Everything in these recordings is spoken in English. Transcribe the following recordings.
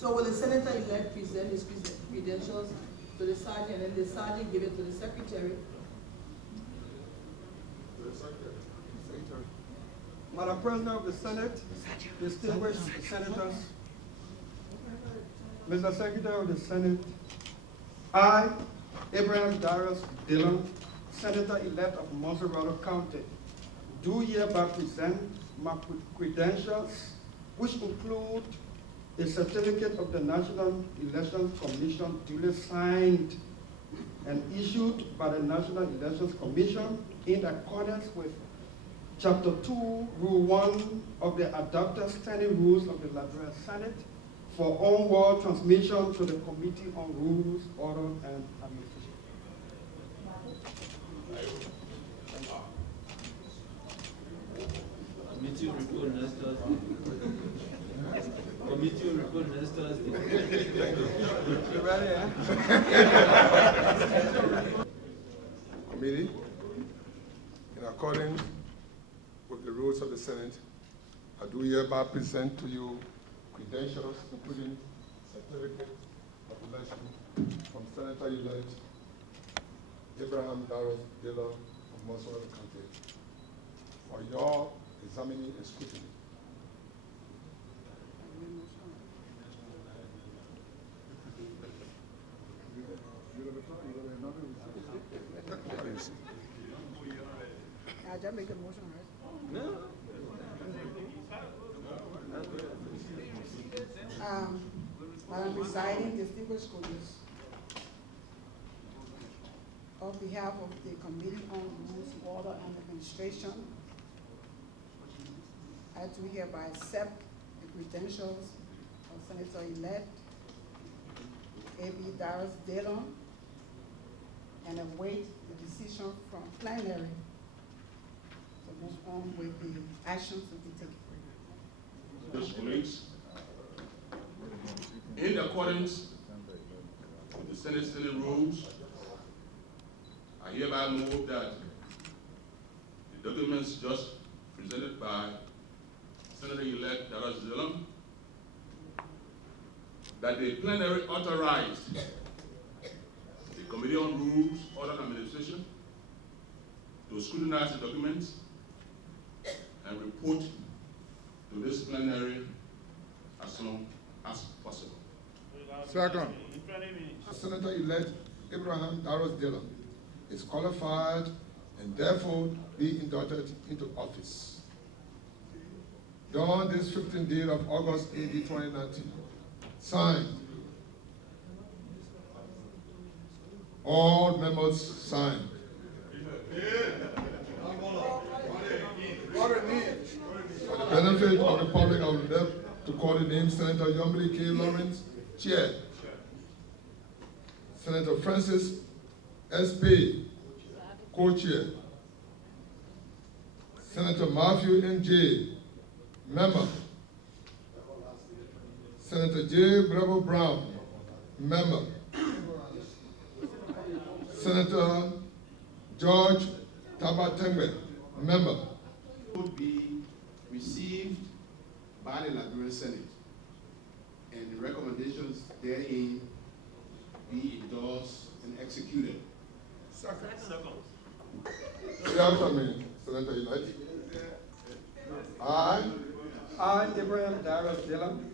So will the senator-elect present his credentials to the sergeant, and the sergeant give it to the secretary? Madam President of the Senate, distinguished senators, Mr. Secretary of the Senate, I, Abraham Darius Dillon, Senator-elect of Montserrado County, do hereby present my credentials, which include a certificate of the National Elections Commission duly signed and issued by the National Elections Commission in accordance with Chapter 2, Rule 1 of the adopted standing rules of the Liberia Senate for onward transmission to the Committee on Rules, Order, and Administration. Committee will report next Thursday. Committee will report next Thursday. You ready, eh? Committee, in accordance with the rules of the Senate, I do hereby present to you credentials, including certificate of election from Senator-elect Abraham Darius Dillon of Montserrado County for your examining and scrutiny. I just make a motion, right? No. Madam Presiding, distinguished colleagues, on behalf of the Committee on Rules, Order, and Administration, I do hereby accept the credentials of Senator-elect A.B. Darius Dillon and await the decision from plenary to move on with the actions to be taken. Those colleagues, in accordance with the Senate standing rules, I hereby move that the documents just presented by Senator-elect Darius Dillon, that the plenary authorized the Committee on Rules, Order, and Administration to scrutinize the documents and report to this plenary as soon as possible. Second, Senator-elect Abraham Darius Dillon is qualified and therefore be inducted into office. Done this 15th day of August AD 2019. Signed. All members signed. For the benefit of the public, I would like to call the name Senator Yombili K. Lawrence, Chair. Senator Francis S. Bay, Co-Chair. Senator Matthew N. J., Member. Senator J. Bravo Brown, Member. Senator George Tabatengbe, Member. Would be received by the Liberian Senate, and the recommendations therein be endorsed and executed. Second. After me, Senator-elect. I, Abraham Darius Dillon,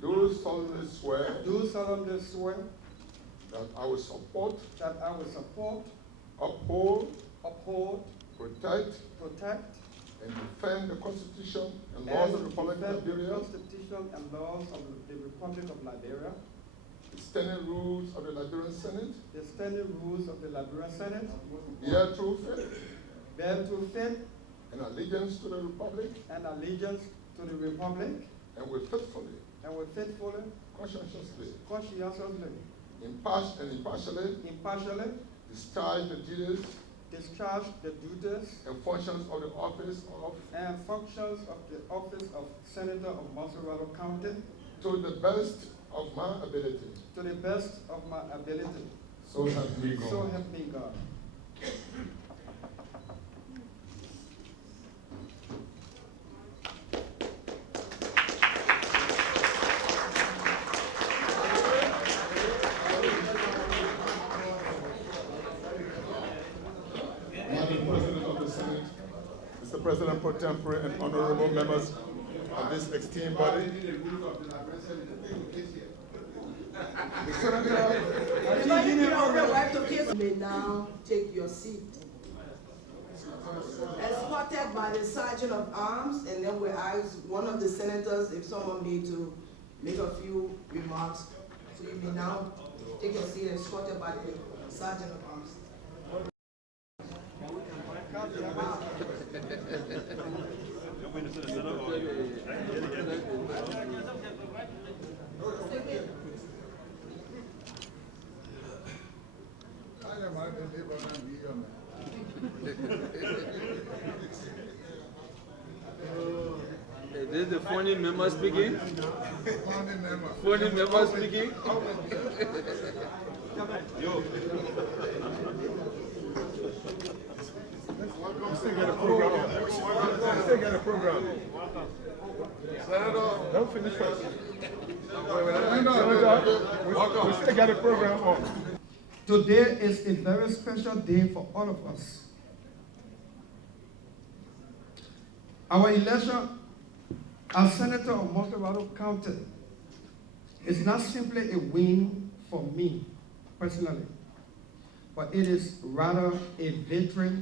do solemnly swear do solemnly swear that I will support, that I will support, uphold, protect, and defend the Constitution and laws of the Republic of defend the Liberia, Constitution and laws of the Republic of Liberia, the standing rules of the Liberian Senate, the standing rules of the Liberian Senate, bear true faith bear true faith and allegiance to the Republic, and allegiance to the Republic, and will faithfully, conscientiously, impartially, discharge the duties and functions of the office of Senator of Montserrado County to the best of my ability. So help me God. So help me God. President pro tempore, and honorable members of this esteemed body. You may now take your seat. Escorted by the Sergeant of Arms, and then we ask one of the senators if someone need to make a few remarks. So you may now take your seat, escorted by the Sergeant of Arms. Is this the foreign member speaking? Foreign member speaking? We still got a program. We still got a program. Senator, don't finish first. We still got a program on. Today is a very special day for all of us. Our election as Senator of Montserrado County is not simply a win for me personally, but it is rather a victory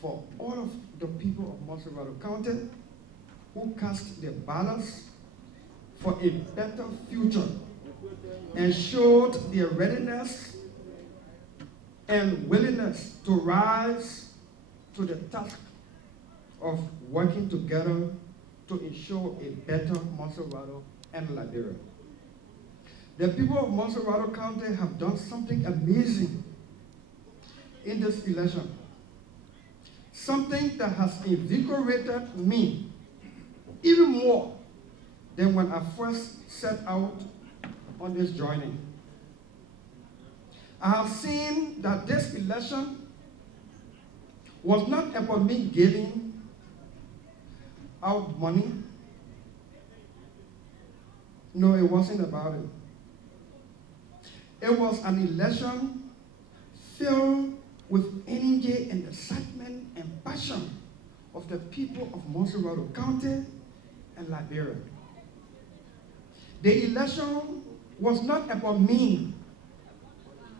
for all of the people of Montserrado County who cast their ballots for a better future and showed their readiness and willingness to rise to the task of working together to ensure a better Montserrado and Liberia. The people of Montserrado County have done something amazing in this election. Something that has invigorated me even more than when I first set out on this journey. I have seen that this election was not about me giving out money. No, it wasn't about it. It was an election filled with energy and excitement and passion of the people of Montserrado County and Liberia. The election was not about me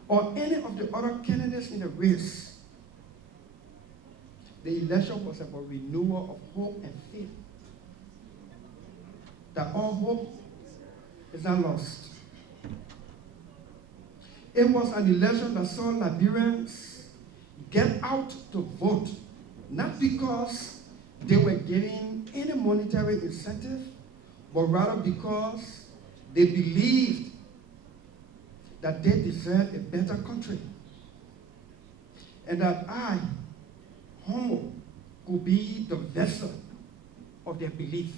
or any of the other candidates in the race. The election was about renewal of hope and faith. That all hope is not lost. It was an election that saw Liberians get out to vote, not because they were getting any monetary incentive, but rather because they believed that they deserved a better country. And that I, Homo, could be the vessel of their belief.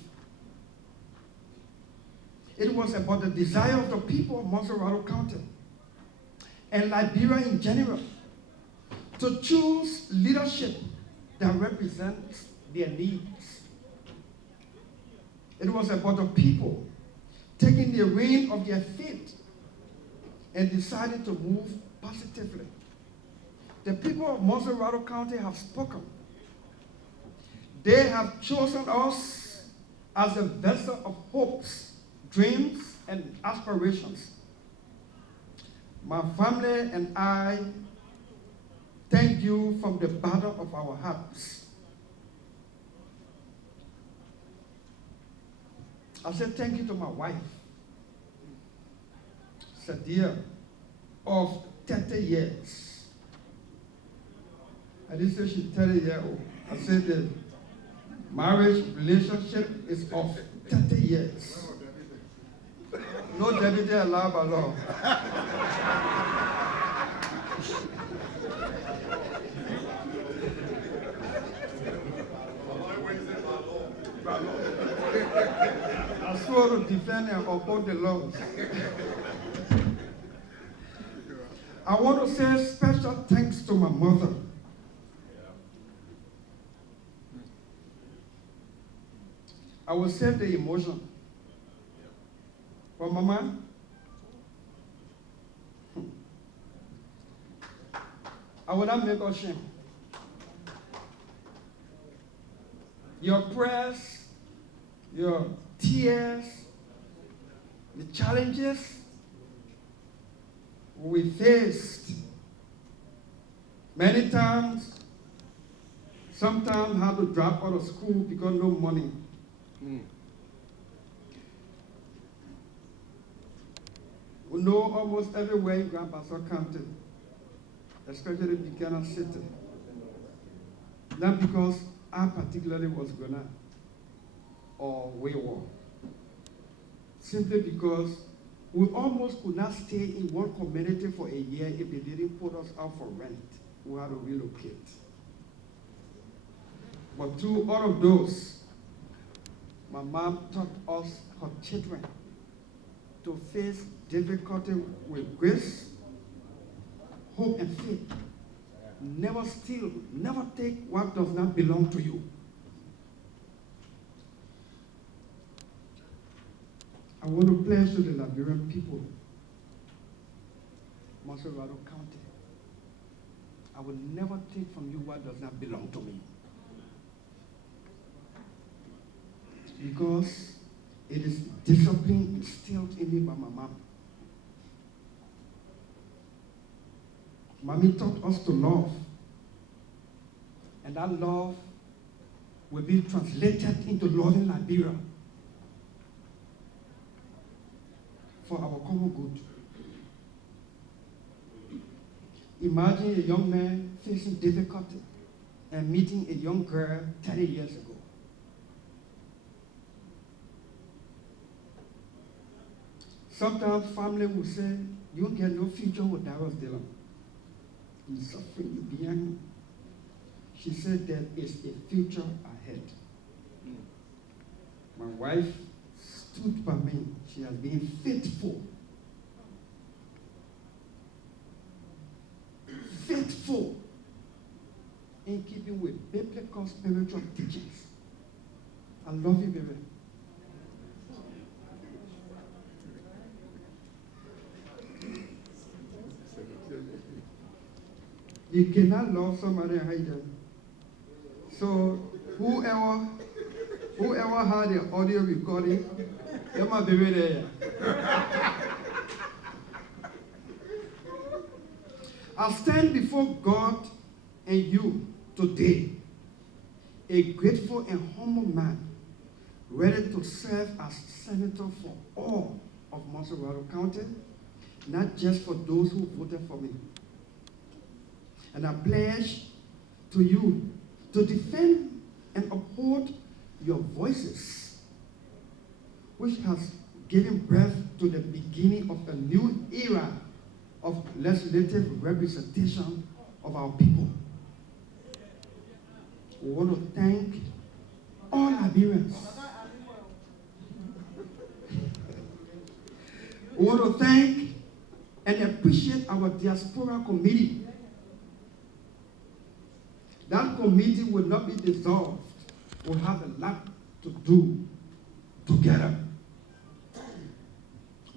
It was about the desire of the people of Montserrado County and Liberia in general to choose leadership that represents their needs. It was about the people taking the reign of their fate and deciding to move positively. The people of Montserrado County have spoken. They have chosen us as a vessel of hopes, dreams, and aspirations. My family and I thank you from the bottom of our hearts. I said thank you to my wife, Sadia, of 30 years. I didn't say she's 30 years old. I said the marriage relationship is of 30 years. No deputy allowed by law. I swore to defend and uphold the laws. I want to say special thanks to my mother. I will save the emotion. But Mama, I will not make her shame. your prayers, your tears, the challenges we faced. Many times, sometimes had to drop out of school because no money. We know almost everywhere in Grand Bassa County, especially Buchanan City. Not because I particularly was Ghana or wayward. Simply because we almost could not stay in one community for a year if they didn't put us out for rent. We had to relocate. But through all of those, my mom taught us, her children, to face difficulty with grace, hope, and faith. Never steal, never take what does not belong to you. I want to pledge to the Liberian people, Montserrado County, I will never take from you what does not belong to me. Because it is discipline instilled in me by my mom. Mommy taught us to love. And that love will be translated into loving Liberia for our common good. Imagine a young man facing difficulty and meeting a young girl 30 years ago. Sometimes family will say, you get no future with Darius Dillon. He's suffering behind. She said there is a future ahead. My wife stood by me. She has been faithful. Faithful in keeping with biblical spiritual teachings. I love you, baby. You cannot love somebody and hate them. So whoever had the audio recording, you might be there. I stand before God and you today, a grateful and humble man, ready to serve as senator for all of Montserrado County, not just for those who voted for me. And I pledge to you to defend and uphold your voices, which has given birth to the beginning of a new era of legislative representation of our people. We want to thank all Liberians. We want to thank and appreciate our diaspora committee. That committee will not be dissolved. We'll have a lot to do together.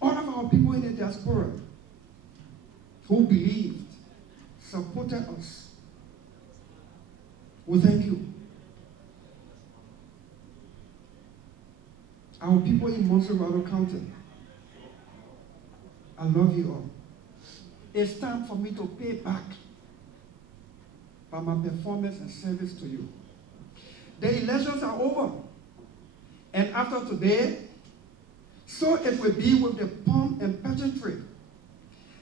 All of our people in the diaspora who believed, supported us, we thank you. Our people in Montserrado County, I love you all. It's time for me to pay back by my performance and service to you. The elections are over. And after today, so it will be with the pomp and pageantry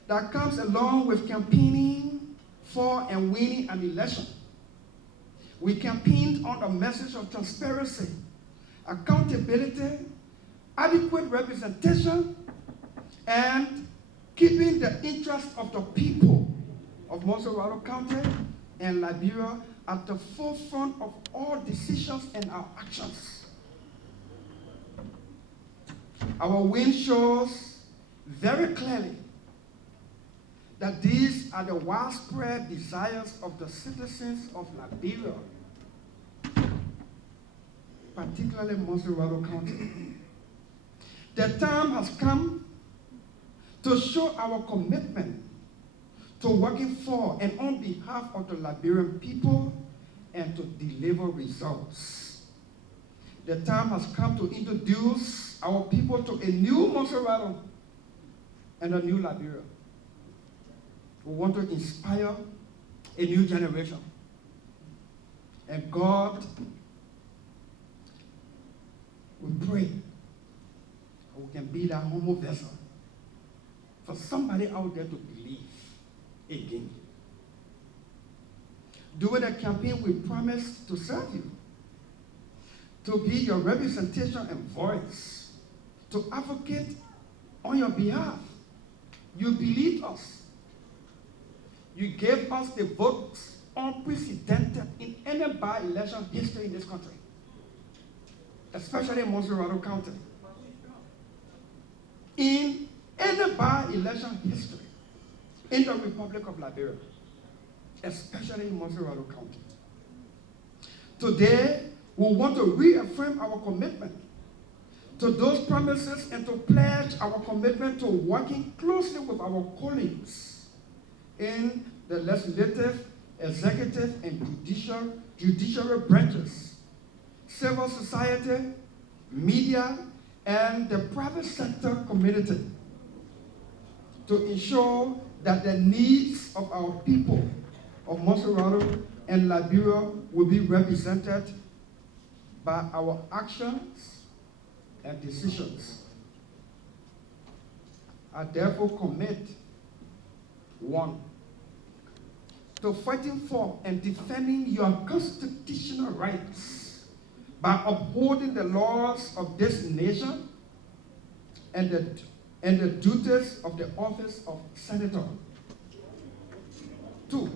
that comes along with campaigning for and winning an election. We campaigned on a message of transparency, accountability, adequate representation, and keeping the interest of the people of Montserrado County and Liberia at the forefront of all decisions and our actions. Our win shows very clearly that these are the widespread desires of the citizens of Liberia, particularly Montserrado County. The time has come to show our commitment to working for and on behalf of the Liberian people and to deliver results. the time has come to introduce our people to a new Montserrado and a new Liberia. We want to inspire a new generation. And God, we pray that we can be that humble vessel for somebody out there to believe again. During the campaign, we promised to serve you, to be your representation and voice, to advocate on your behalf. You believed us. You gave us the votes unprecedented in any by-election history in this country, especially in Montserrado County. In any by-election history in the Republic of Liberia, especially in Montserrado County. Today, we want to reaffirm our commitment to those promises and to pledge our commitment to working closely with our colleagues in the legislative, executive, and judicial branches, civil society, media, and the private sector community to ensure that the needs of our people of Montserrado and Liberia will be represented by our actions and decisions. I therefore commit, 1, to fighting for and defending your constitutional rights by upholding the laws of this nation and the duties of the office of senator. 2,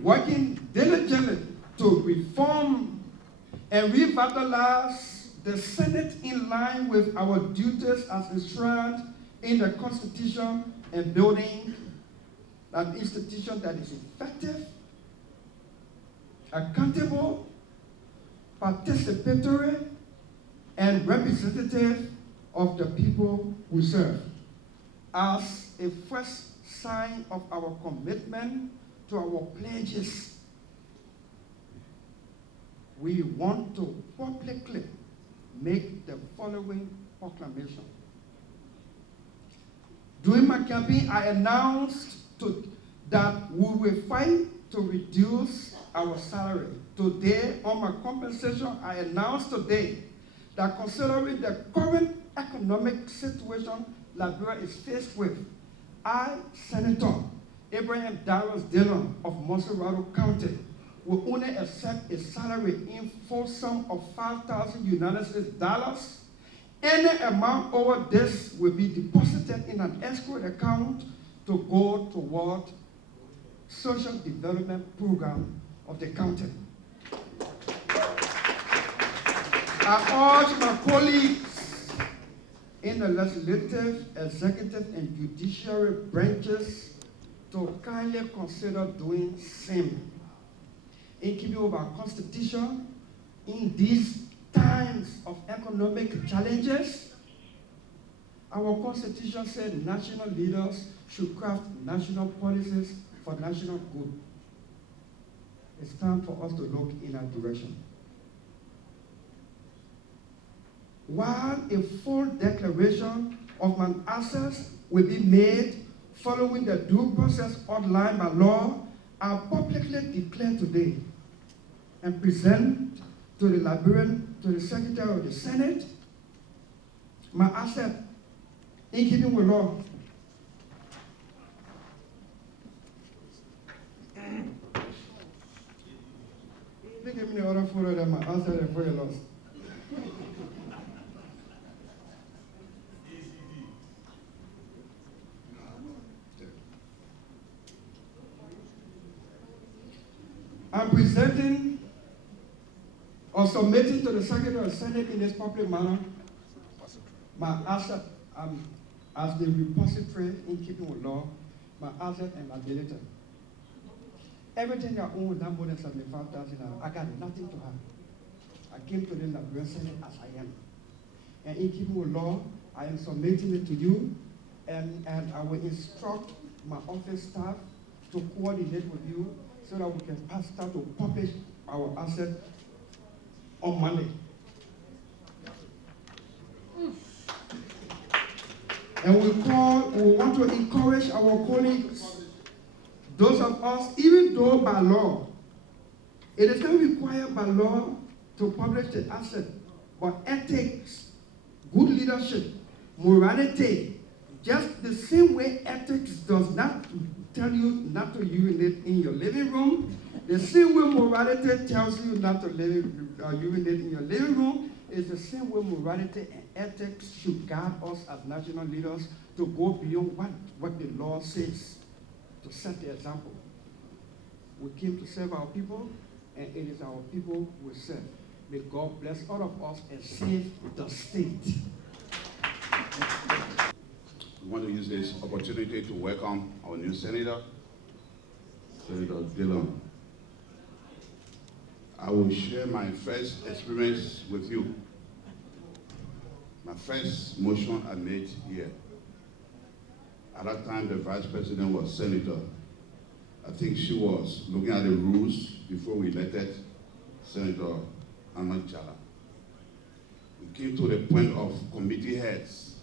working diligently to reform and revitalize the Senate in line with our duties as enshrined in the Constitution and building an institution that is effective, accountable, participatory, and representative of the people we serve. As a first sign of our commitment to our pledges, we want to publicly make the following proclamation. During my campaign, I announced that we will fight to reduce our salary. Today, on my compensation, I announced today that considering the current economic situation Liberia is faced with, I, Senator Darius Dillon of Montserrado County, will only accept a salary in full sum of $5,000 United States dollars. Any amount over this will be deposited in an escrow account to go toward social development program of the county. I urge my colleagues in the legislative, executive, and judiciary branches to kindly consider doing same. In keeping with our Constitution, in these times of economic challenges, our Constitution said national leaders should craft national policies for national good. It's time for us to look in that direction. While a full declaration of my assets will be made following the due process outlined by law, I publicly declare today and present to the Secretary of the Senate, my asset in keeping with law. They give me the other photo that my asset is very lost. I'm presenting or submitting to the Secretary of the Senate in this public manner my asset as the repository in keeping with law, my asset and liability. Everything I own now more than $75,000. I got nothing to have. I came to the Liberian Senate as I am. And in keeping with law, I am submitting it to you, and I will instruct my office staff to coordinate with you so that we can start to publish our asset on Monday. And we want to encourage our colleagues, those of us, even though by law, it is not required by law to publish the asset, but ethics, good leadership, morality, just the same way ethics does not tell you not to urinate in your living room, the same way morality tells you not to urinate in your living room, is the same way morality and ethics should guide us as national leaders to go beyond what the law says, to set the example. We came to serve our people, and it is our people we serve. May God bless all of us and save the state. We want to use this opportunity to welcome our new senator, Senator Dillon. I will share my first experience with you. My first motion I made here. At that time, the vice president was senator. I think she was looking at the rules before we elected Senator Ahmad Jala. We came to the point of committee heads.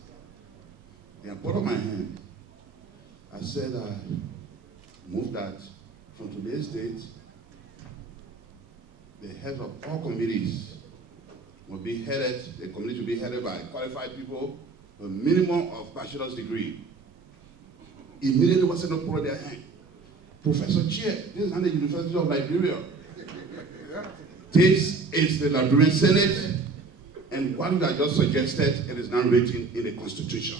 And I put up my hand. I said, I move that from today's date, the head of all committees will be headed, the committee will be headed by qualified people with a minimum of bachelor's degree. Immediately was said, put their hand. Professor Chair, this is not the University of Liberia. This is the Liberian Senate, and what I just suggested, it is now written in the Constitution.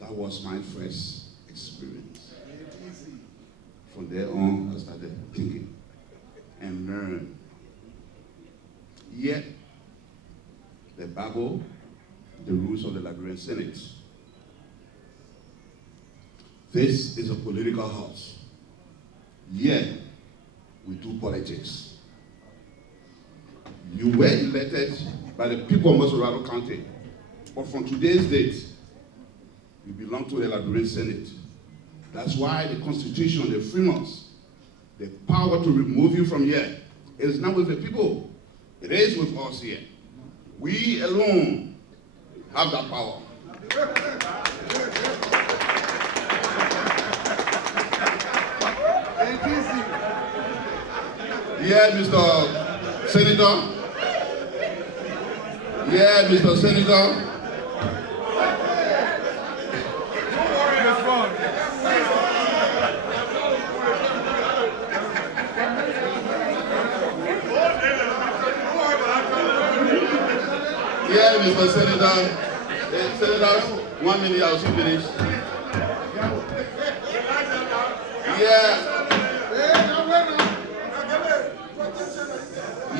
That was my first experience. From there on, I started thinking and learn. Yet, the Bible, the rules of the Liberian Senate. This is a political house. Yet, we do politics. You were elected by the people of Montserrado County, but from today's date, you belong to the Liberian Senate. That's why the Constitution, the freedoms, the power to remove you from here, it is not with the people. It is with us here. We alone have that power. Yeah, Mr. Senator. Yeah, Mr. Senator. Yeah, Mr. Senator. Senator, 1 minute, I'll soon finish.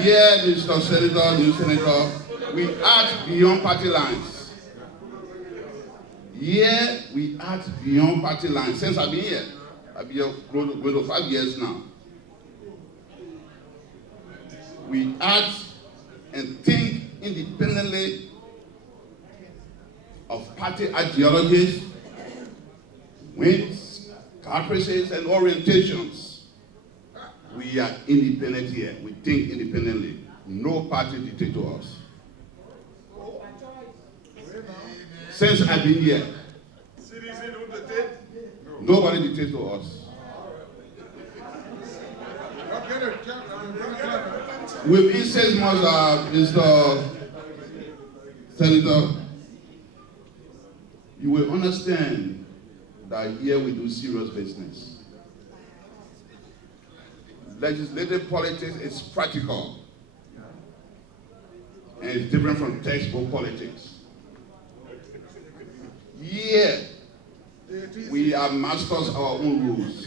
Yeah, Mr. Senator, new Senator, we act beyond party lines. Yeah, we act beyond party lines. Since I've been here, I've been here going to 5 years now. We act and think independently of party ideologies, wings, caprices, and orientations. We are independent here. We think independently. No party dictates to us. Since I've been here, nobody dictates to us. Within 6 months, Mr. Senator, you will understand that here we do serious business. Legislative politics is practical, and it's different from textbook politics. Yeah, we are masters of our own rules.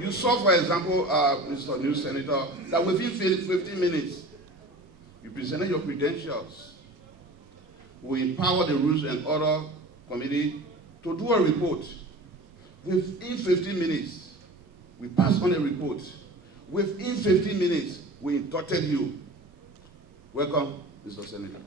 You saw, for example, Mr. New Senator, that within 15 minutes, you presented your credentials. We empower the Rules and Order Committee to do a report. Within 15 minutes, we passed on a report. Within 15 minutes, we inducted you. Welcome, Mr. Senator.